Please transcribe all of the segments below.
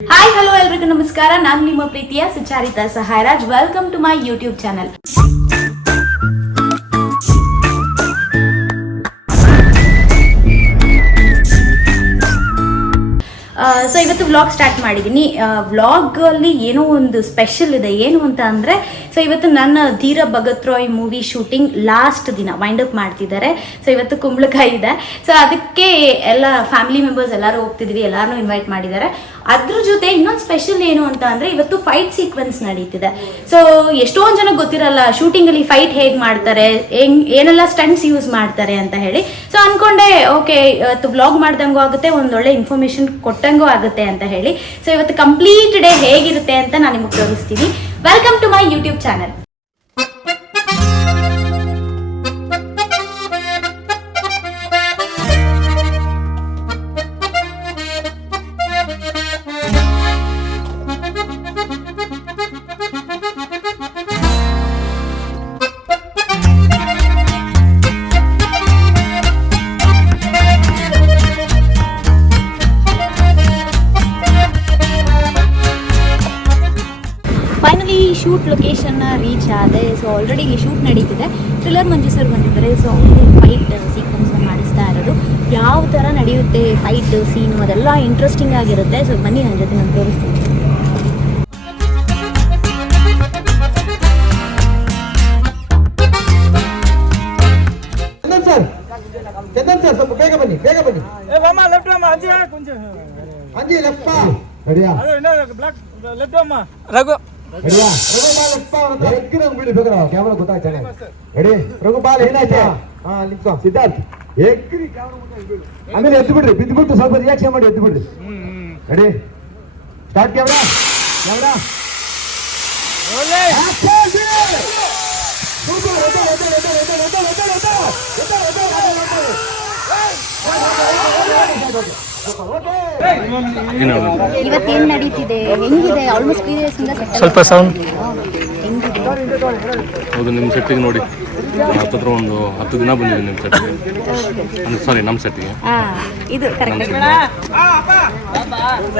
Hi hello ಎಲ್ರಿಗೂ ನಮಸ್ಕಾರ. ನಾನು ನಿಮ್ಮ ಪ್ರೀತಿಯ Sucharita Sahayaraj. Welcome to my YouTube channel. So ಇವತ್ತು ವ್ಲಾಗ್ ಸ್ಟಾರ್ಟ್ ಮಾಡಿದ್ದೀನಿ. ವ್ಲಾಗಲ್ಲಿ ಏನೋ ಒಂದು ಸ್ಪೆಷಲ್ ಇದೆ. ಏನು ಅಂತ ಅಂದರೆ, ಸೊ ಇವತ್ತು ನನ್ನ Dheera Bhagat Roy movie shooting last ದಿನ ವೈಂಡ್ ಅಪ್ ಮಾಡ್ತಿದ್ದಾರೆ. ಸೊ ಇವತ್ತು ಕುಂಬಳಕಾಯಿ ಇದೆ. ಸೊ ಅದಕ್ಕೆ ಎಲ್ಲ ಫ್ಯಾಮಿಲಿ ಮೆಂಬರ್ಸ್ ಎಲ್ಲರೂ ಹೋಗ್ತಿದ್ವಿ, ಎಲ್ಲರೂ ಇನ್ವೈಟ್ ಮಾಡಿದ್ದಾರೆ. ಅದ್ರ ಜೊತೆ ಇನ್ನೊಂದು ಸ್ಪೆಷಲ್ ಏನು ಅಂತ ಅಂದರೆ, ಇವತ್ತು ಫೈಟ್ ಸೀಕ್ವೆನ್ಸ್ ನಡೀತಿದೆ. ಸೊ ಎಷ್ಟೊಂದು ಜನಕ್ಕೆ ಗೊತ್ತಿರಲ್ಲ ಶೂಟಿಂಗಲ್ಲಿ ಫೈಟ್ ಹೇಗೆ ಮಾಡ್ತಾರೆ, ಏನೆಲ್ಲ ಸ್ಟಂಟ್ಸ್ ಯೂಸ್ ಮಾಡ್ತಾರೆ ಅಂತ ಹೇಳಿ. ಸೊ ಅಂದ್ಕೊಂಡೆ ಓಕೆ ಇವತ್ತು ವ್ಲಾಗ್ ಮಾಡ್ದಂಗೂ ಆಗುತ್ತೆ, ಒಂದೊಳ್ಳೆ ಇನ್ಫಾರ್ಮೇಷನ್ ಕೊಟ್ಟಂಗೂ ಆಗುತ್ತೆ ಅಂತ ಹೇಳಿ. ಸೊ ಇವತ್ತು ಕಂಪ್ಲೀಟ್ ಡೇ ಹೇಗಿರುತ್ತೆ ಅಂತ ನಾನು ನಿಮಗೆ ತೋರಿಸ್ತೀನಿ. Welcome to my YouTube channel. Finally shoot ಲೊಕೇಶನ್ನ ರೀಚ್ ಆದೆ. ಸೊ ಆಲ್ರೆಡಿ ಇಲ್ಲಿ ಶೂಟ್ ನಡೀತಿದೆ. ಥ್ರಿಲ್ಲರ್ ಮಂಜು ಸರ್ ಬಂದಿದ್ದಾರೆ. ಸೊ ಅವರು ಫೈಟ್ ಸೀಕ್ವೆನ್ಸ್ ಮಾಡಿಸ್ತಾ ಇರೋದು. ಯಾವ ಥರ ನಡೆಯುತ್ತೆ ಫೈಟ್ ಸೀನು ಅದೆಲ್ಲ ಇಂಟ್ರೆಸ್ಟಿಂಗ್ ಆಗಿರುತ್ತೆ. ಸೊ ಬನ್ನಿ ನನ್ನ ಜೊತೆ ನಾನು ತೋರಿಸ್ತೀನಿ. ಚಂದನ್ ಸರ್ ಸ್ವಲ್ಪ ಬೇಗ ಬನ್ನಿ, ಬೇಗ ಬನ್ನಿ. ಅಂಜಿ ಲೆಫ್ಟ್ ರೆಡಿಯಾ? ರಘು ಕ್ಯಾಮರಾ ಗೊತ್ತಾಯ್ತಾನೆ. ರೆಡಿ ರಘು ಬಾಲ್ ಏನಾಯ್ತಾ? ಹಾ ನಿಂತ್ಕೊ ಸಿದ್ಧಾರ್ಥ್. ಆಮೇಲೆ ಎದ್ದು ಬಿಡ್ರಿ, ಬಿದ್ದುಬಿಟ್ಟು ಸ್ವಲ್ಪ ರಿಯಾಕ್ಷನ್ ಮಾಡಿ ಎದ್ದು ಬಿಡ್ರಿ. Ready start. ಕ್ಯಾಮ್ರಾ ಕ್ಯಾಮ್ರಾ ಇವತ್ತೇನು ನಡೀತಿದೆ, ಹೆಂಗಿದೆ? ಆಲ್ಮೋಸ್ಟ್ ಪೀರಿಯಡ್ಸ್ ಇಂದ ಸ್ವಲ್ಪ ಸೌಂಡ್ ಹೆಂಗಿದೆ? ಹೌದು, ನಿಮ್ಮ ಸೆಟ್ಟಿಗೆ ನೋಡಿ ಹತ್ತಿರ ಒಂದು 10 ದಿನ ಬಂದಿದೆ ನಿಮ್ಮ ಸೆಟ್ಟಿಗೆ. ಸಾರಿ, ನಮ್ಮ ಸೆಟ್ಟಿಗೆ ಇದು ಕರೆಕ್ಟ್.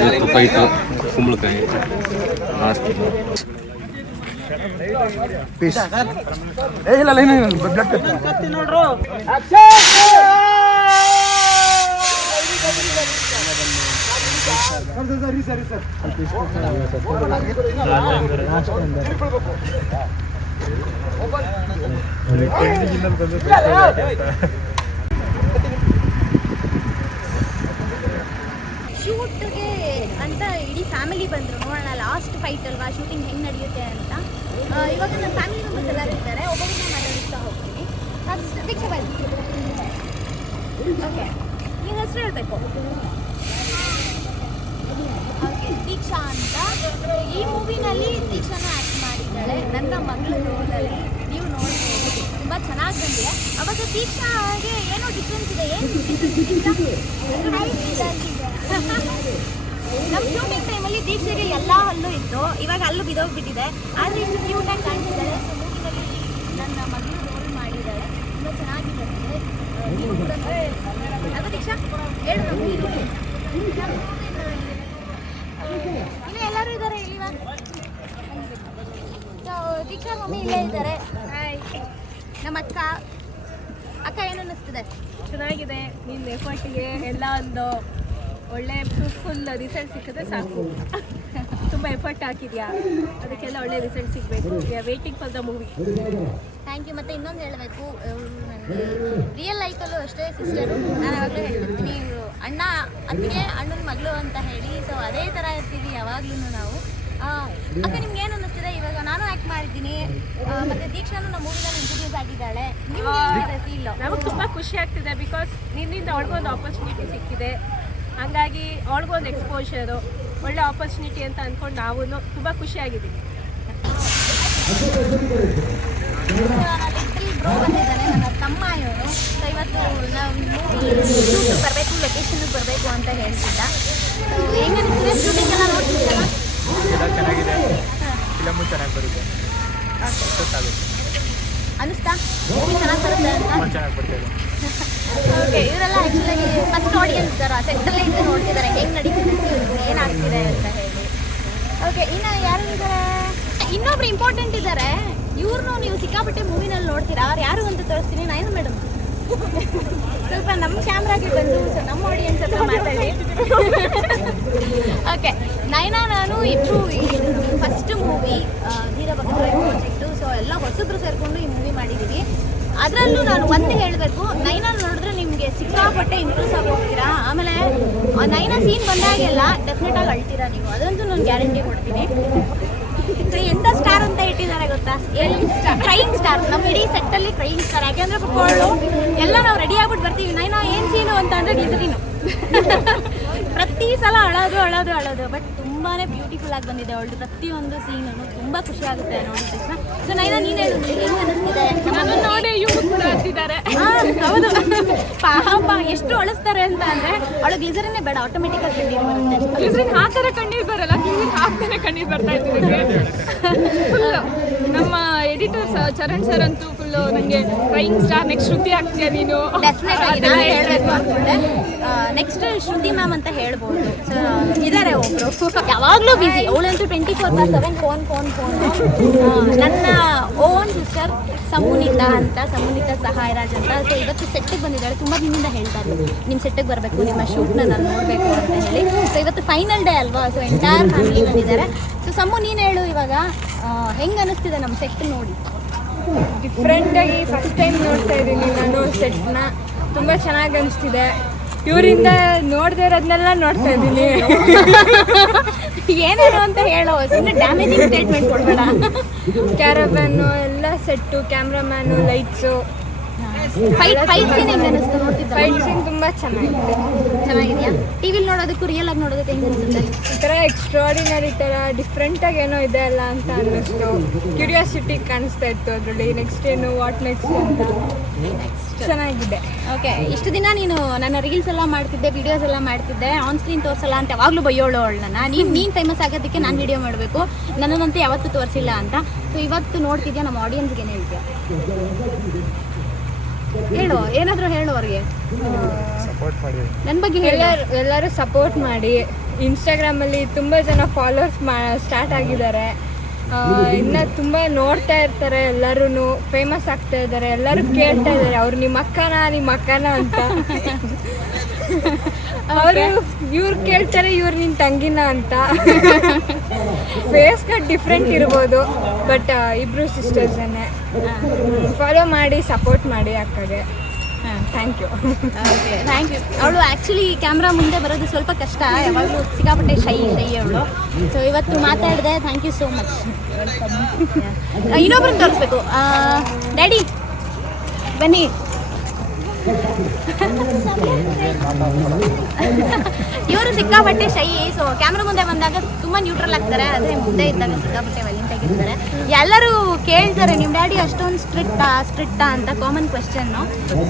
ಇವತ್ತು ಫೈಟು ಕುಂಬಳಕಾಯಿ ಲಾಸ್ಟ್. ಶೂಟ್ಗೆ ಅಂತ ಇಡೀ ಫ್ಯಾಮಿಲಿ ಬಂದರು. ನೋಡೋಣ ಲಾಸ್ಟ್ ಫೈಟ್ ಅಲ್ವಾ, ಶೂಟಿಂಗ್ ಹೆಂಗೆ ನಡೆಯುತ್ತೆ ಅಂತ. ಇವಾಗ ನನ್ನ ಫ್ಯಾಮಿಲಿ ಮೆಂಬರ್ಸ್ ಎಲ್ಲರೂ ಇದ್ದಾರೆ. ಒಬ್ಬೊಬ್ಬರನ್ನ ಮಾತಾಡಿಸ್ತಾ ಹೋಗ್ತೀನಿ. ಫಸ್ಟ್ ದೀಕ್ಷಾ ಬಾಯ್. ಓಕೆ, ನಿಮ್ಮ ಹೆಸರು ಹೇಳಬೇಕು. ಓಕೆ, ದೀಕ್ಷಾ ಅಂತ. ಈ ಮೂವಿನಲ್ಲಿ ದೀಕ್ಷಾನ ಆ್ಯಕ್ಟ್ ಮಾಡಿದ್ದಾಳೆ. ನನ್ನ ಮಗಳ ರೋಲಲ್ಲಿ ನೀವು ನೋಡ್ಬೋದು, ತುಂಬ ಚೆನ್ನಾಗಿ ಬಂದಿದೆ. ಅವಾಗ ದೀಕ್ಷಾಗೆ ಏನೋ ಡಿಫ್ರೆನ್ಸ್ ಇದೆ. ಏನು ನಮ್ಮ ಶೂಟಿಂಗ್ ಟೈಮಲ್ಲಿ ದೀಕ್ಷೆಗೆ ಎಲ್ಲ ಹಲ್ಲು ಇತ್ತು, ಇವಾಗ ಹಲ್ಲು ಬಿದ್ದೋಗ್ಬಿಟ್ಟಿದೆ. ಆದರೆ ಇಷ್ಟು ಕ್ಯೂಟಾಗಿ ಕಾಣ್ತಿದ್ದಾಳೆ. ಸೊ ಮೂವಿನಲ್ಲಿ ನನ್ನ ಮಗಳು ರೋಲ್ ಮಾಡಿದ್ದಾಳೆ, ತುಂಬ ಚೆನ್ನಾಗಿ ಬಂದಿದೆ. ನೀವು ಕೂಡ ಅಲ್ವಾ ದೀಕ್ಷಾ? ಹೇಳು ನಮಗೆ. ಇನ್ನೂ ಎಲ್ಲರೂ ಇದ್ದಾರೆ ಇಲ್ಲಿವ. ಸೊ ದೀಕ್ಷಾ ಮಮ್ಮಿ ಇಲ್ಲೇ ಇದ್ದಾರೆ. ಹಾಯ್. ನಮ್ಮ ಅಕ್ಕ ಏನು ಅನ್ನಿಸ್ತಿದೆ? ಚೆನ್ನಾಗಿದೆ. ನಿನ್ನ ಎಫರ್ಟಿಗೆ ಎಲ್ಲ ಒಂದು ಒಳ್ಳೆ ಫ್ರೂಟ್ಫುಲ್ ರಿಸಲ್ಟ್ ಸಿಕ್ಕಿದ್ರೆ ಸಾಕು. ತುಂಬ ಎಫರ್ಟ್ ಹಾಕಿದ್ಯಾ, ಅದಕ್ಕೆಲ್ಲ ಒಳ್ಳೆ ರಿಸಲ್ಟ್ ಸಿಗಬೇಕು. We are waiting for the movie. Thank you. ಮತ್ತು ಇನ್ನೊಂದು ಹೇಳಬೇಕು, ನನಗೆ ರಿಯಲ್ ಲೈಫಲ್ಲೂ ಅಷ್ಟೇ ಸಿಸ್ಟರು. ನಾನು ಯಾವಾಗಲೂ ಹೇಳ್ತಿರ್ತೀನಿ, ಇವರು ಅಣ್ಣ ಅತ್ತಿಗೆ ಅಣ್ಣನ ಮಗಳು ಅಂತ ಹೇಳಿ. ಸೊ ಅದೇ ಥರ ಇರ್ತೀವಿ ಯಾವಾಗಲೂ ನಾವು. ಅಕ್ಕ ನಿಮ್ಗೆ ಏನು ಅನ್ನಿಸ್ತಿದೆ? ಇವಾಗ ನಾನು ಆ್ಯಕ್ಟ್ ಮಾಡಿದ್ದೀನಿ, ಮತ್ತು ದೀಕ್ಷಾನು ನಮ್ಮ ಮೂವಿನಲ್ಲಿ ಇಂಟ್ರೊಡ್ಯೂಸ್ ಆಗಿದ್ದಾಳೆ. ನಿಮ್ಗೆ ಫೀಲ್? ನಮಗೆ ತುಂಬ ಖುಷಿ ಆಗ್ತಿದೆ. ಬಿಕಾಸ್ ನಿನ್ನಿಂದ ಅವಳಿಗೊಂದು ಆಪರ್ಚುನಿಟಿ ಸಿಕ್ಕಿದೆ. ಹಾಗಾಗಿ ಅವಳಿಗೊಂದು ಎಕ್ಸ್ಪೋಷರು, ಒಳ್ಳೆ ಆಪರ್ಚುನಿಟಿ ಅಂತ ಅಂದ್ಕೊಂಡು ನಾವು ತುಂಬ ಖುಷಿಯಾಗಿದ್ದೀವಿ. ಬ್ರೋ ಬಂದಿದ್ದಾನೆ, ನನ್ನ ತಮ್ಮ ಇವನು. ಸೊ ಇವತ್ತು ನಾವು ಮೂವಿ ಶೂಟಿಗೆ ಬರಬೇಕು, ಲೊಕೇಶನ್ಗೆ ಬರಬೇಕು ಅಂತ ಹೇಳ್ತಿದ್ದ. ಹೆಂಗೆ ಅನಿಸ್ತಿದೆ ಶೂಟಿಂಗ್ ಎಲ್ಲ ನೋಡ್ತಿದ್ದಲ್ಲ? ಚೆನ್ನಾಗಿದೆ, ಫಿಲಮು ಚೆನ್ನಾಗಿ ಬರುತ್ತೆ. ಅನಿಸ್ತಾ ಮೂವಿ ಚೆನ್ನಾಗಿ ಬರುತ್ತೆ ಅಂತ? ಚೆನ್ನಾಗಿ ಬರ್ತದೆ. ಓಕೆ, ಇವರೆಲ್ಲ ಆ್ಯಕ್ಚುಲಾಗಿ ಫಸ್ಟ್ ಆಡಿಯನ್ಸ್ ಥರ ಸೆಟ್ಟಲ್ಲೇ ಇದ್ದು ನೋಡ್ತಿದ್ದಾರೆ ಹೆಂಗೆ ನಡೀತಿದೆ, ಏನಾಗ್ತಿದೆ ಅಂತ ಹೇಳಿ. ಇನ್ನೊಬ್ರು ಇಂಪಾರ್ಟೆಂಟ್ ಇದ್ದಾರೆ, ಇವ್ರನ್ನೂ ನೀವು ಸಿಕ್ಕಾಪಟ್ಟೆ ಮೂವಿನಲ್ಲಿ ನೋಡ್ತೀರಾ. ಅವ್ರು ಯಾರು ಅಂತ ತೋರಿಸ್ತೀನಿ. ನಯನ ಮೇಡಮ್ ಸ್ವಲ್ಪ ನಮ್ಮ ಕ್ಯಾಮ್ರಾಗೆ ಬಂದು ನಮ್ಮ ಆಡಿಯನ್ಸ್ ಹತ್ರ ಮಾತಾಡಿ. ಓಕೆ, ನಯನ ನಾನು ಇಬ್ಬರು ಫಸ್ಟ್ ಮೂವಿ ಧೀರ ಭಗತ್ರಾಯ್ ಪ್ರಾಜೆಕ್ಟು. ಸೊ ಎಲ್ಲ ಹೊಸಬ್ರು ಸೇರಿಕೊಂಡು ಈ ಮೂವಿ ಮಾಡಿದ್ದೀವಿ. ಅದರಲ್ಲೂ ನಾನು ಒಂದು ಹೇಳಬೇಕು, ನೈನಾ ನೋಡಿದ್ರೆ ನಿಮಗೆ ಸಿಕ್ಕಾಪಟ್ಟೆ ಇಂಪ್ರೆಸ್ ಆಗಿ ಹೋಗ್ತೀರಾ. ಆಮೇಲೆ ನೈನಾ ಸೀನ್ ಬಂದಾಗೆಲ್ಲ ಡೆಫಿನೆಟಾಗಿ ಅಳ್ತೀರಾ ನೀವು, ಅದಂತೂ ನಾನು ಗ್ಯಾರಂಟಿ ಕೊಡ್ತೀನಿ. ಎಂಥ ಸ್ಟಾರ್ ಅಂತ ಇಟ್ಟಿದ್ದಾರೆ ಗೊತ್ತಾ? Crying star. ನಮ್ಮ ಇಡೀ ಸೆಟ್ಟಲ್ಲಿ ಕ್ರೈಯಿಂಗ್ ಸ್ಟಾರ್. ಯಾಕೆಂದ್ರೆ ಪುಟ್ಕೊಳ್ಳು ಎಲ್ಲ ನಾವು ರೆಡಿ ಆಗ್ಬಿಟ್ಟು ಬರ್ತೀವಿ, ನೈನಾ ಏನು ಸೀನು ಅಂತ ಅಂದರೆ ಗ್ಲಿಸರಿನು. ಪ್ರತಿ ಸಲ ಅಳೋದು. ಬಟ್ ತುಂಬಾ ಬ್ಯೂಟಿಫುಲ್ ಆಗಿ ಬಂದಿದೆ ಅವಳು ಪ್ರತಿಯೊಂದು ಸೀನು. ತುಂಬ ಖುಷಿ ಆಗುತ್ತೆ ನೋಡಿದ ತಕ್ಷಣ. ಸೊ ನೈನಾ ನೀನು ಹೇಳು, ಏನು ಅನ್ನಿಸ್ತಿದೆ? ನಾನು ನೋಡಿ ಇವ್ರು ಕೂಡ ಹತ್ತಿದ್ದಾರೆ. ಹೌದು, ಪಾಪ ಎಷ್ಟು ಅಳಿಸ್ತಾರೆ ಅಂತ ಅಂದರೆ ಅವಳು ಗ್ಲಿಸರಿನೇ ಬೇಡ, ಆಟೋಮೆಟಿಕ್ಕಾಗಿ ಕಣ್ಣೀರು ಬರುತ್ತೆ. ಗ್ಲಿಸರಿನ್ ಹಾಕಿದ್ರೆ ಕಣ್ಣೀರು ಬರಲ್ಲ, ಗ್ಲಿಸರಿನ್ ಹಾಕ್ತಾನೆ ಕಣ್ಣೀರು ಬರ್ತಾ ಇತ್ತು. ಫುಲ್ಲು ನಮ್ಮ ಎಡಿಟರ್ ಚರಣ್ ಸರ್ ಅಂತೂ ಫುಲ್ಲು ನನಗೆ ಕ್ರೈಯಿಂಗ್ ಸ್ಟಾರ್, ನೆಕ್ಸ್ಟ್ ಶ್ರುತಿ ಆಗ್ತೀಯ ನೀನು. ಡೆಫಿನೆಟ್ ಆಗಿ ನಾನು ಹೇಳಬೇಕು ಅಂದ್ಕೊಂಡೆ. ನೆಕ್ಸ್ಟ್ ಶ್ರುತಿ ಮ್ಯಾಮ್ ಅಂತ ಹೇಳ್ಬೋದು. ಸೊ ಇದ್ದಾರೆ ಒಬ್ಬರು, ಯಾವಾಗಲೂ ಬಿಸಿ. ಅವಳಂತೂ 24/7 ಫೋನ್. ನನ್ನ ಓನ್ ಸಿಸ್ಟರ್ ಸಮುನಿತಾ ಅಂತ, ಸಮುನಿತಾ ಸಹಾಯರಾಜ್ ಅಂತ. ಸೊ ಇವತ್ತು ಸೆಟ್ಟಿಗೆ ಬಂದಿದ್ದಾಳೆ. ತುಂಬ ದಿನದಿಂದ ಹೇಳ್ತಾ ಇದ್ದರು ನಿಮ್ಮ ಸೆಟ್ಟಿಗೆ ಬರಬೇಕು, ನಿಮ್ಮ ಶೂಟ್ನ ನಾನು ನೋಡಬೇಕು ಅಂತ ಹೇಳಿ. ಸೊ ಇವತ್ತು ಫೈನಲ್ ಡೇ ಅಲ್ವಾ, ಸೊ ಎಂಟೈರ್ ಫ್ಯಾಮಿಲಿ ಬಂದಿದ್ದಾರೆ. ಸೊ ಸಮು ನೀನು ಹೇಳು, ಇವಾಗ ಹೆಂಗೆ ಅನ್ನಿಸ್ತಿದೆ ನಮ್ಮ ಸೆಟ್ ನೋಡಿ? ಡಿಫ್ರೆಂಟಾಗಿ ಫಸ್ಟ್ ಟೈಮ್ ನೋಡ್ತಾ ಇದ್ದೀನಿ ನಾನು ಸೆಟ್ನ. ತುಂಬ ಚೆನ್ನಾಗಿ ಅನಿಸ್ತಿದೆ. ಇವರಿಂದ ನೋಡದೇ ಇರೋದನ್ನೆಲ್ಲ ನೋಡ್ತಾ ಇದ್ದೀನಿ. ಏನೇನು ಅಂತ ಹೇಳೋ, ಸುಮ್ಮನೆ ಡ್ಯಾಮೇಜಿಂಗ್ ಸ್ಟೇಟ್ಮೆಂಟ್ ಕೊಡಬೇಡ. ಕ್ಯಾರವ್ಯಾನು ಎಲ್ಲ set, cameraman, lights, fight scene ಹೆಂಗೆ ಅನ್ನಿಸ್ತು ನೋಡ್ತಿದ್ದ? ಫೈಟ್ ಸೀನ್ ತುಂಬ ಚೆನ್ನಾಗಿದೆಯಾ? ಟಿವಿಲಿ ನೋಡೋದಕ್ಕೂ ರಿಯಲ್ ಆಗಿ ನೋಡೋದಕ್ಕೆ ಹೆಂಗೆ ಅನಿಸುತ್ತೆ? ಈ ಥರ ಎಕ್ಸ್ಟ್ರಾಡಿನರಿ ಥರ ಡಿಫ್ರೆಂಟಾಗಿ ಏನೋ ಇದೆ ಅಲ್ಲ ಅಂತ ಅನ್ನಿಸ್ತು. ಕ್ಯೂರಿಯಾಸಿಟಿ ಕಾಣಿಸ್ತಾ ಇತ್ತು ಅದರಲ್ಲಿ. ನೆಕ್ಸ್ಟ್ ಏನು, ವಾಟ್ ನೆಕ್ಸ್ಟ್ ಅಂತ. ಚೆನ್ನಾಗಿದೆ. ಓಕೆ, ಇಷ್ಟು ದಿನ ನೀನು ನನ್ನ ರೀಲ್ಸ್ ಎಲ್ಲ ಮಾಡ್ತಿದ್ದೆ, ವಿಡಿಯೋಸ್ ಎಲ್ಲ ಮಾಡ್ತಿದ್ದೆ, ಆನ್ ಸ್ಕ್ರೀನ್ ತೋರಿಸಲ್ಲ ಅಂತ ಯಾವಾಗಲೂ ಬೈಯೋಳು ಅವಳನ್ನ. ನೀನು ಫೇಮಸ್ ಆಗೋದಕ್ಕೆ ನಾನು ವಿಡಿಯೋ ಮಾಡಬೇಕು, ನನ್ನನ್ನಂತೂ ಯಾವತ್ತೂ ತೋರಿಸಿಲ್ಲ ಅಂತ. ಸೊ ಇವತ್ತು ನೋಡ್ತಿದ್ಯಾ, ನಮ್ಮ ಆಡಿಯನ್ಸ್ಗೆ ಏನು ಹೇಳ್ತೀಯಾ? ಹೇಳು, ಏನಾದರೂ ಹೇಳು ಅವ್ರಿಗೆ. ನನ್ನ ಬಗ್ಗೆ ಎಲ್ಲರೂ ಸಪೋರ್ಟ್ ಮಾಡಿ. ಇನ್ಸ್ಟಾಗ್ರಾಮಲ್ಲಿ ತುಂಬ ಜನ ಫಾಲೋವರ್ಸ್ ಸ್ಟಾರ್ಟ್ ಆಗಿದ್ದಾರೆ. ಇನ್ನು ತುಂಬ ನೋಡ್ತಾ ಇರ್ತಾರೆ, ಎಲ್ಲರೂ ಫೇಮಸ್ ಆಗ್ತಾ ಇದ್ದಾರೆ. ಎಲ್ಲರೂ ಕೇಳ್ತಾ ಇದ್ದಾರೆ, ಅವ್ರು ನಿಮ್ಮ ಅಕ್ಕನ ಅಂತ. ಅವರು ಇವ್ರು ಕೇಳ್ತಾರೆ, ಇವ್ರು ನಿನ್ನ ತಂಗಿನ ಅಂತ. ಫೇಸ್ ಕಟ್ ಡಿಫ್ರೆಂಟ್ ಇರ್ಬೋದು, ಬಟ್ ಇಬ್ಬರು ಸಿಸ್ಟರ್ಸನ್ನೇ. ಫಾಲೋ ಮಾಡಿ, ಸಪೋರ್ಟ್ ಮಾಡಿ ಅಕ್ಕಗೆ. Thank you. Thank you. ಅವಳು ಆ್ಯಕ್ಚುಲಿ ಕ್ಯಾಮ್ರಾ ಮುಂದೆ ಬರೋದು ಸ್ವಲ್ಪ ಕಷ್ಟ, ಯಾವಾಗಲೂ ಸಿಕ್ಕಾಪಟ್ಟೆ ಶೈ ಅವಳು. ಸೊ ಇವತ್ತು ಮಾತಾಡಿದೆ. Thank you so much. ಇನ್ನೊಬ್ರನ್ನ ತೋರಿಸ್ಬೇಕು. ಡ್ಯಾಡಿ ಬನ್ನಿ. ಇವರು ಸಿಕ್ಕಾಪಟ್ಟೆ ಶೈ. ಸೊ ಕ್ಯಾಮ್ರಾ ಮುಂದೆ ಬಂದಾಗ ತುಂಬ ನ್ಯೂಟ್ರಲ್ ಆಗ್ತಾರೆ, ಆದರೆ ಮುಂದೆ ಇದ್ದಾಗ ಸಿಕ್ಕಾಪಟ್ಟೆ ವೈಲೆಂಟ್ ಆಗಿರ್ತಾರೆ. ಎಲ್ಲರೂ ಕೇಳ್ತಾರೆ, ನಿಮ್ಮ ಡ್ಯಾಡಿ ಅಷ್ಟೊಂದು ಸ್ಟ್ರಿಕ್ಟಾ ಅಂತ ಕಾಮನ್ ಕ್ವೆಶ್ಚನ್ನು.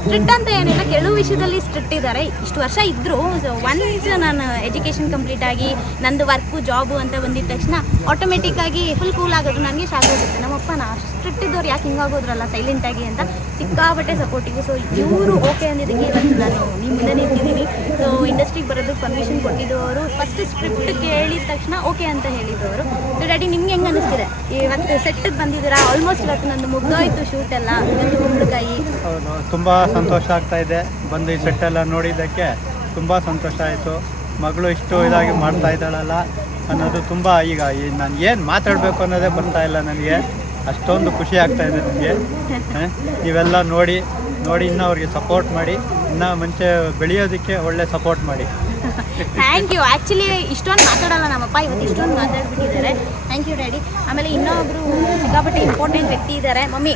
ಸ್ಟ್ರಿಕ್ಟ್ ಅಂತ ಏನಿಲ್ಲ, ಕೆಲವು ವಿಷಯದಲ್ಲಿ ಸ್ಟ್ರಿಕ್ಟ್ ಇದ್ದಾರೆ. ಇಷ್ಟು ವರ್ಷ ಇದ್ದರು. ಸೊ ಒನ್ಸ್ ನಾನು ಎಜುಕೇಷನ್ ಕಂಪ್ಲೀಟ್ ಆಗಿ ನಂದು ವರ್ಕು ಜಾಬು ಅಂತ ಬಂದಿದ ತಕ್ಷಣ ಆಟೋಮೆಟಿಕ್ಕಾಗಿ ಫುಲ್ ಕೂಲ್ ಆಗೋದು ನನಗೆ ಶಾಕ್ ಆಗುತ್ತೆ. ನಮ್ಮಪ್ಪ ಸ್ಟ್ರಿಕ್ಟ್ ಇದ್ದವ್ರು ಯಾಕೆ ಹಿಂಗಾಗೋದ್ರಲ್ಲ ಸೈಲೆಂಟಾಗಿ ಅಂತ ಸಿಕ್ಕಾಪಟ್ಟೆ ಸಪೋರ್ಟಿವ್. ಸೊ ಇವರು ಓಕೆ ಅಂದಿದ್ದಕ್ಕೆ ಇವತ್ತು ನಾನು ನಿಮ್ಮ ಮುಂದೆ ನಿಂತಿದ್ದೀನಿ. ಸೊ ಇಂಡಸ್ಟ್ರಿಗೆ ಬರೋದಕ್ಕೆ ಪರ್ಮಿಷನ್ ಕೊಟ್ಟಿದ್ದವರು ಫಸ್ಟ್ ಸ್ಕ್ರಿಪ್ಟ್ ಕೇಳಿದ ತಕ್ಷಣ ಓಕೆ ಅಂತ ಹೇಳಿದ್ದವರು. ಸೊ ಡ್ಯಾಡಿ ನಿಮ್ಗೆ ಹೆಂಗೆ ಅನ್ನಿಸ್ತಿದೆ? ಇವತ್ತು ಸೆಟ್ಟಿಗೆ ಬಂದಿದ್ದೀರಾ, ಆಲ್ಮೋಸ್ಟ್ ಇವತ್ತು ನಂದು ಮುಗ್ದೋಯ್ತು ಶೂಟ್ ಎಲ್ಲ, ಇವತ್ತು ಕುಂಬಳಕಾಯಿ. ಹೌದು, ತುಂಬ ಸಂತೋಷ ಆಗ್ತಾ ಇದೆ ಬಂದು ಈ ಸೆಟ್ಟೆಲ್ಲ ನೋಡಿದ್ದಕ್ಕೆ. ತುಂಬ ಸಂತೋಷ ಆಯಿತು. ಮಗಳು ಇಷ್ಟು ಇದಾಗಿ ಮಾಡ್ತಾ ಇದ್ದಾಳಲ್ಲ ಅನ್ನೋದು ತುಂಬ. ಈಗ ನಾನು ಏನು ಮಾತಾಡಬೇಕು ಅನ್ನೋದೇ ಬರ್ತಾ ಇಲ್ಲ ನನಗೆ, ಅಷ್ಟೊಂದು ಖುಷಿ ಆಗ್ತಾ ಇದೆ ನನಗೆ. ನೀವೆಲ್ಲ ನೋಡಿ ಇನ್ನೂ ಅವ್ರಿಗೆ ಸಪೋರ್ಟ್ ಮಾಡಿ, ಇನ್ನೂ ಮುಂಚೆ ಬೆಳೆಯೋದಕ್ಕೆ ಒಳ್ಳೆ ಸಪೋರ್ಟ್ ಮಾಡಿ. Thank you. ಆ್ಯಕ್ಚುಲಿ ಇಷ್ಟೊಂದು ಮಾತಾಡಲ್ಲ ನಮ್ಮಪ್ಪ, ಇವತ್ತು ಇಷ್ಟೊಂದು ಮಾತಾಡ್ಬಿಟ್ಟಿದ್ದಾರೆ. Thank you daddy. ಆಮೇಲೆ ಇನ್ನೊಬ್ರು ಸಿಕ್ಕಾಪಟ್ಟೆ ಇಂಪಾರ್ಟೆಂಟ್ ವ್ಯಕ್ತಿ ಇದ್ದಾರೆ, ಮಮ್ಮಿ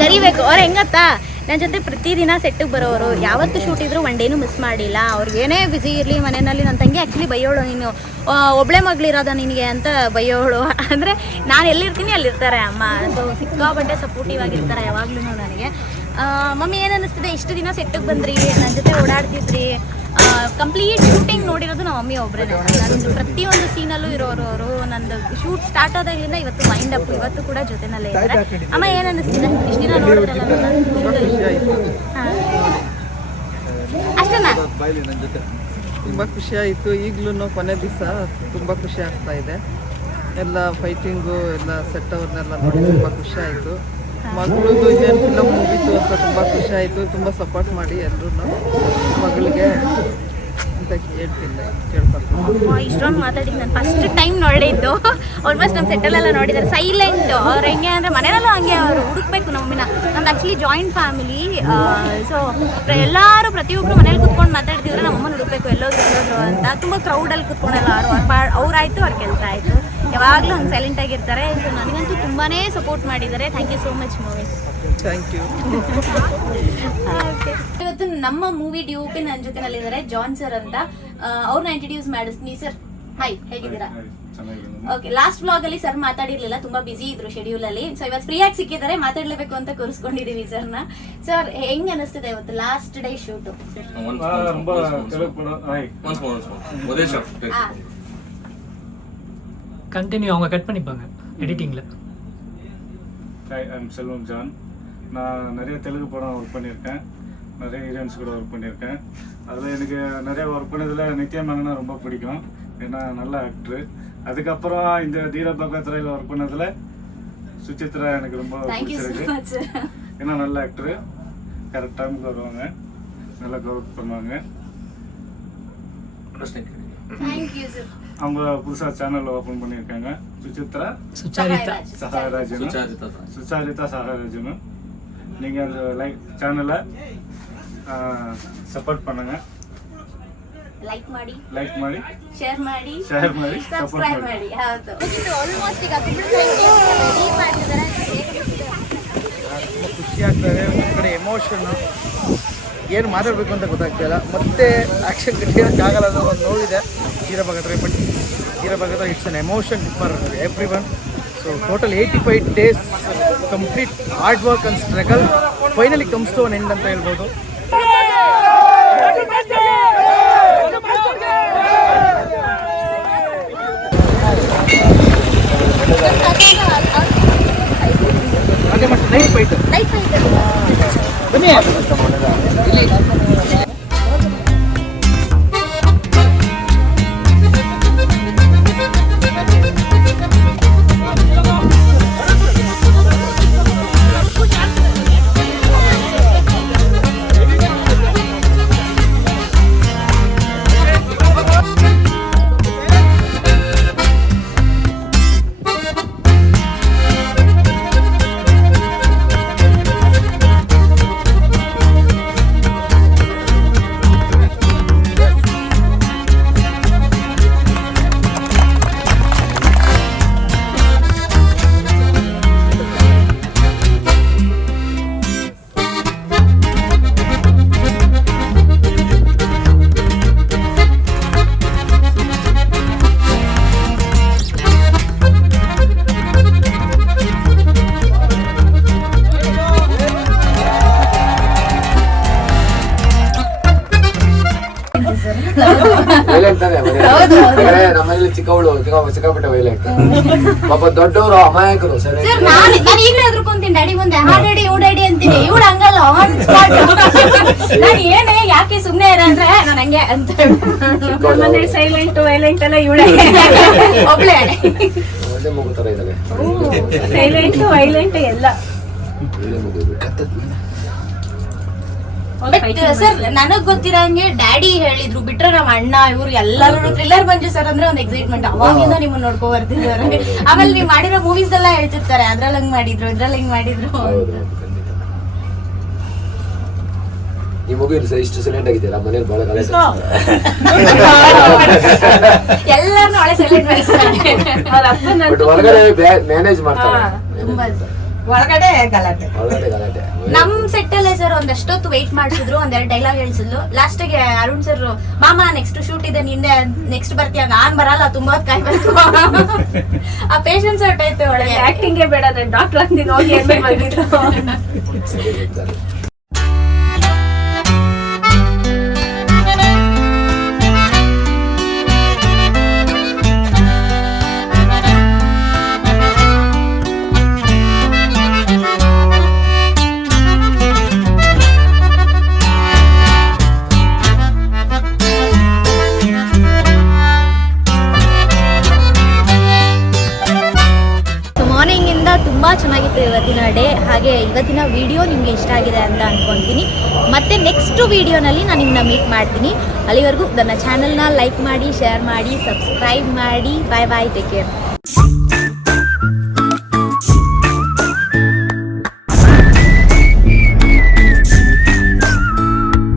ಕರಿಬೇಕು. ಅವ್ರು ಹೆಂಗತ್ತಾ, ನನ್ನ ಜೊತೆ ಪ್ರತಿದಿನ ಸೆಟ್ಟಿಗೆ ಬರೋರು, ಯಾವತ್ತು ಶೂಟ್ ಇದ್ರು ಒನ್ ಡೇನೂ ಮಿಸ್ ಮಾಡಿಲ್ಲ. ಅವ್ರಿಗೇನೇ ಬ್ಯುಸಿ ಇರಲಿ ಮನೆಯಲ್ಲಿ. ನನ್ನ ತಂಗಿ ಆ್ಯಕ್ಚುಲಿ ಬೈಯೋಳು, ನೀನು ಒಬ್ಬಳೇ ಮಗಳಿರೋದ ನಿನಗೆ ಅಂತ ಬೈಯೋಳು. ಅಂದರೆ ನಾನು ಎಲ್ಲಿರ್ತೀನಿ ಅಲ್ಲಿರ್ತಾರೆ ಅಮ್ಮ. ಸೊ ಸಿಕ್ಕಾಪಟ್ಟೆ ಸಪೋರ್ಟಿವ್ ಆಗಿರ್ತಾರೆ ಯಾವಾಗಲೂ ನನಗೆ. ಮಮ್ಮಿ ಏನು ಅನ್ನಿಸ್ತಿದೆ, ಇಷ್ಟು ದಿನ ಸೆಟ್ಟಿಗೆ ಬಂದ್ರಿ, ನನ್ನ ಜೊತೆ ಓಡಾಡ್ತಿದ್ರಿ, ಕಂಪ್ಲೀಟ್ ಶೂಟಿಂಗ್ ನೋಡಿರೋದು ನಮ್ಮ ಮಮ್ಮಿ ಒಬ್ಬರೇ. ನಂದು ಪ್ರತಿಯೊಂದು ಸೀನಲ್ಲೂ ಇರೋರು ಅವರು. ನಂದು ಶೂಟ್ ಸ್ಟಾರ್ಟ್ ಆದಾಗಲಿಂದ ಇವತ್ತು ಮೈಂಡ್ ಅಪ್, ಇವತ್ತು ಕೂಡ ಜೊತೆನಲ್ಲೇ ಇದ್ದಾರೆ. ಅಮ್ಮ ಏನು ಅನ್ನಿಸ್ತಿದೆ, ಇಷ್ಟು ದಿನ ನೋಡಿದ್ರಲ್ಲ ಹಾಂ ಅಷ್ಟೇನಾ? ತುಂಬ ಖುಷಿ ಆಯಿತು. ಈಗಲೂ ಕೊನೆ ದಿವಸ ತುಂಬ ಖುಷಿ ಆಗ್ತಾ ಇದೆ. ಎಲ್ಲ ಫೈಟಿಂಗು ಎಲ್ಲ ಸೆಟ್ ಅವ್ರನ್ನೆಲ್ಲ ನೋಡಿ ತುಂಬ ಖುಷಿ ಆಯಿತು. ಮಗಳದ್ದು ಇನ್ನೇನು ಫಿಲಮ್ ಮುಗೀತು ಅಂತ ತುಂಬ ಖುಷಿ ಆಯಿತು. ತುಂಬ ಸಪೋರ್ಟ್ ಮಾಡಿ ಎಲ್ಲರೂ ಮಗಳಿಗೆ ಅಂತ ಕೇಳ್ಕೊಳ್ತೀನಿ. ಇಷ್ಟೊಂದು ಮಾತಾಡಿದ್ದು ನಾನು ಫಸ್ಟ್ ಟೈಮ್ ನೋಡಿದ್ದು. ಆಲ್ಮೋಸ್ಟ್ ನಮ್ಮ ಸೆಟ್ಟಲ್ಲೆಲ್ಲ ನೋಡಿದ್ದಾರೆ. ಸೈಲೆಂಟ್ ಅವ್ರು ಹೆಂಗೆ ಅಂದರೆ ಮನೆಯಲ್ಲೂ ಹಂಗೆ ಅವರು ಹುಡುಕ್ಬೇಕು ನಮ್ಮನ್ನ. ನಮ್ದು ಆ್ಯಕ್ಚುಲಿ ಜಾಯಿಂಟ್ ಫ್ಯಾಮಿಲಿ. ಸೊ ಎಲ್ಲರೂ ಪ್ರತಿಯೊಬ್ಬರು ಮನೇಲಿ ಕುತ್ಕೊಂಡು ಮಾತಾಡ್ತಿದ್ರೆ ನಮ್ಮ ಅಮ್ಮನ ಹುಡುಕ್ಬೇಕು ಎಲ್ಲೋದ್ರು ಅಂತ. ತುಂಬ ಕ್ರೌಡಲ್ಲಿ ಕುತ್ಕೊಂಡೆಲ್ಲ ಅವ್ರಾಯ್ತು ಅವ್ರ ಕೆಲಸ ಆಯಿತು. ಯಾವಾಗಲೂ ಹಂಗೆ ಸೈಲೆಂಟ್ ಆಗಿರ್ತಾರೆ. ಸೊ ನನಗಂತೂ ತುಂಬಾ ಸಪೋರ್ಟ್ ಮಾಡಿದ್ದಾರೆ. Thank you so much movie. Thank you. ಇವತ್ತು ನಮ್ಮ ಮೂವಿ DOP ನನ್ನ ಜೊತೆನಲ್ಲಿದ್ದಾರೆ ಜಾನ್ ಸರ್ ಅಂತ. ಅವ್ರನ್ನ ಇಂಟ್ರೊಡ್ಯೂಸ್ ಮಾಡಿಸ್ತೀನಿ. ಸರ್ ಹಾಯ್, ಹೇಗಿದ್ದೀರಾ? ಓಕೆ, ಲಾಸ್ಟ್ ವ್ಲಾಗ್ ಅಲ್ಲಿ ಸರ್ ಮಾತಾಡಿರ್ಲಿಲ್ಲ, ತುಂಬಾ ಬಿಸಿ ಇದ್ರು ಶೆಡ್ಯೂಲ್ ಅಲ್ಲಿ. ಸೊ ಇವತ್ತು ಫ್ರೀ ಆಗಿ ಸಿಕ್ಕಿದ್ದಾರೆ, ಮಾತಾಡ್ಲೇಬೇಕು ಅಂತ ಕೂರಿಸ್ಕೊಂಡಿದೀವಿ ಸರ್ನ. ಸರ್ ಹೆಂಗ್ ಅನಿಸ್ತದೆ ಇವತ್ತು ಲಾಸ್ಟ್ ಡೇ ಶೂಟು? கண்டினியூ அவங்க கட் பண்ணிப்பாங்க எடிட்டிங்கில். Hi, I am Selvam John. நான் நிறைய தெலுங்கு படம் ஒர்க் பண்ணியிருக்கேன், நிறைய ஹீரோயின்ஸ் கூட ஒர்க் பண்ணியிருக்கேன். அதில் எனக்கு நிறைய ஒர்க் பண்ணதில் நித்யா மேனனா ரொம்ப பிடிக்கும், ஏன்னா நல்ல ஆக்டரு. அதுக்கப்புறம் இந்த தீர பகத்ராயில் ஒர்க் பண்ணதில் சுசித்ரா எனக்கு ரொம்ப பிடிச்சிருக்கு, ஏன்னா நல்ல ஆக்டரு. கரெக்ட் டைமுக்கு வருவாங்க, நல்லா ஒர்க் பண்ணுவாங்க. அவங்க புதுசாக சேனல் ஓப்பன் பண்ணியிருக்காங்க, சுசித்ரா சுச்சாரிதா சகாராஜன். நீங்கள் அந்த சேனலை ಸಪೋರ್ಟ್ பண்ணுங்க, ಲೈಕ್ ಮಾಡಿ ಶೇರ್ ಮಾಡಿ ಸಬ್ಸ್ಕ್ರೈಬ್ ಮಾಡಿ. ಹೌದು, ಆಲ್ಮೋಸ್ಟ್ ಈಗ ರೆಡಿ ಮಾಡ್ತಿದ್ದಾರೆ. ತುಂಬ ಖುಷಿ ಆಗ್ತದೆ. ಒಂದು ಕಡೆ ಎಮೋಷನ್ನು ಏನು ಮಾತಾಡಬೇಕು ಅಂತ ಗೊತ್ತಾಗ್ತಾಯಿಲ್ಲ. ಮತ್ತೆ ಆ್ಯಕ್ಷನ್ ಕಟ್ಟಿಯೋಕ್ಕಾಗಲ್ಲ ಅನ್ನೋ ಒಂದು ನೋವಿದೆ Veerabhadra. But Veerabhadra it's an emotion for every one. So total 85 days complete hard work and struggle finally comes to an end ಅಂತ ಹೇಳ್ಬೋದು. ಅದೇ ಮತ್ತೆ ನೈಟ್ ಫೈಟ್ ಬನ್ನಿ ಇಲ್ಲಿ. ನಮ್ಮಲ್ಲಿ ಚಿಕ್ಕವಳು ಸಿಕ್ಕಾಪಟ್ಟೆ ವೈಲೆಂಟ್, ಪಾಪ ದೊಡ್ಡವರು ಅಮಾಯಕರು. ಸರಿ, ನಾನು ಈಗಲೇ ಎದ್ರುಕೊಂತೀನಿ ಡ್ಯಾಡಿ ಮುಂದೆ. ಹಾ ಡ್ಯಾಡಿ ಇವ್ ಡ್ಯಾಡಿ ಅಂತೀನಿ. ಇವಳು ಹಂಗಲ್ಲ, ಆನ್ ಸ್ಪಾಟ್. ನಾನು ಏನೇ ಯಾಕೆ ಸುಮ್ಮನೆ ಇರ ಅಂದ್ರೆ ನಾನು ಹಂಗೆ ಅಂತ ಸೈಲೆಂಟ್ ವೈಲೆಂಟ್ ಎಲ್ಲ ಇವಳೆ ಒಬ್ಳೆ ಒಳ್ಳೆ ಮಗು ತರ ಇದ್ದಾವೆ. ಸೈಲೆಂಟ್ ವೈಲೆಂಟ್ ಎಲ್ಲ. ಬಟ್ ಸರ್ ನನಗ್ ಗೊತ್ತಿರಂಗೆ ಡ್ಯಾಡಿ ಹೇಳಿದ್ರು, ಬಿಟ್ರೆ ನಮ್ಮ ಅಣ್ಣ ಇವ್ರು ಎಲ್ಲರೂ ಥ್ರಿಲ್ಲರ್ ಮಂಜು ಸರ್ ಅಂದ್ರೆ ಒಂದು ಎಕ್ಸೈಟ್ಮೆಂಟ್. ಅವಾಗಿಂದ ನಿಮ್ಮನ್ನ ನೋಡ್ಕೊ ಬರ್ತಿದ್ದಾರೆ. ಆಮೇಲೆ ನೀವು ಮಾಡಿರೋ ಮೂವೀಸ್ ಎಲ್ಲ ಹೇಳ್ತಿರ್ತಾರೆ, ಅದ್ರಲ್ಲಿ ಹಂಗ್ ಮಾಡಿದ್ರು ಇದ್ರಲ್ಲಿ ಹಿಂಗ್ ಮಾಡಿದ್ರು. ಈ ಮಗು ಇಷ್ಟು ಸೈಲೆಂಟ್ ಆಗಿದೆಯಲ್ಲ, ಮನೇಲಿ ಬಹಳ ಕಲೆ ಎಲ್ಲಾರ್ನು ಒಳ್ಳೆ ಸೈಲೆಂಟ್ ಬಟ್ ಹೊರಗಡೆ ಮ್ಯಾನೇಜ್ ಮಾಡ್ತಾರೆ. ಒಳಗಡೆ ಗಲಾಟೆ. ನಮ್ ಸೆಟ್ ಅಲ್ಲೇ ಸರ್ ಒಂದಷ್ಟೊತ್ತು ವೆಯ್ಟ್ ಮಾಡಿಸಿದ್ರು, ಒಂದೆರಡು ಡೈಲಾಗ್ ಹೇಳ್ಸಿದ್ಲು. ಲಾಸ್ಟಿಗೆ ಅರುಣ್ ಸರ್, ಮಾಮ ನೆಕ್ಸ್ಟ್ ಶೂಟ್ ಇದೆ ನಿಂದೆ, ನೆಕ್ಸ್ಟ್ ಬರ್ತೀಯ. ನಾನ್ ಬರಲ್ಲ, ತುಂಬಾ ಹೊತ್ತು ಕಾಯ್ಬೇಕು. ಆ ಪೇಷನ್ಸ್ ಹೊಟ್ಟೈತೆ ಒಳಗೆ. ಆಕ್ಟಿಂಗೇ ಬೇಡ, ಡಾಕ್ಟರ್ ಅಂತೀನಿ ಹೋಗಿ ಬಂದಿದ್ರು. ಇತ್ತು ಇವತ್ತಿನ ಡೇ. ಹಾಗೆ ಇವತ್ತಿನ ವಿಡಿಯೋ ನಿಮಗೆ ಇಷ್ಟ ಆಗಿದೆ ಅಂತ ಅಂದ್ಕೊತೀನಿ. ಮತ್ತೆ ನೆಕ್ಸ್ಟ್ ವಿಡಿಯೋನಲ್ಲಿ ನಾನು ನಿಮ್ಮನ್ನ ಮೀಟ್ ಮಾಡ್ತೀನಿ. ಅಲ್ಲಿವರೆಗೂ ನನ್ನ ಚಾನಲ್ನ ಲೈಕ್ ಮಾಡಿ, ಶೇರ್ ಮಾಡಿ, ಸಬ್ಸ್ಕ್ರೈಬ್ ಮಾಡಿ. ಬಾಯ್ ಬಾಯ್, ಟೇಕ್ ಕೇರ್.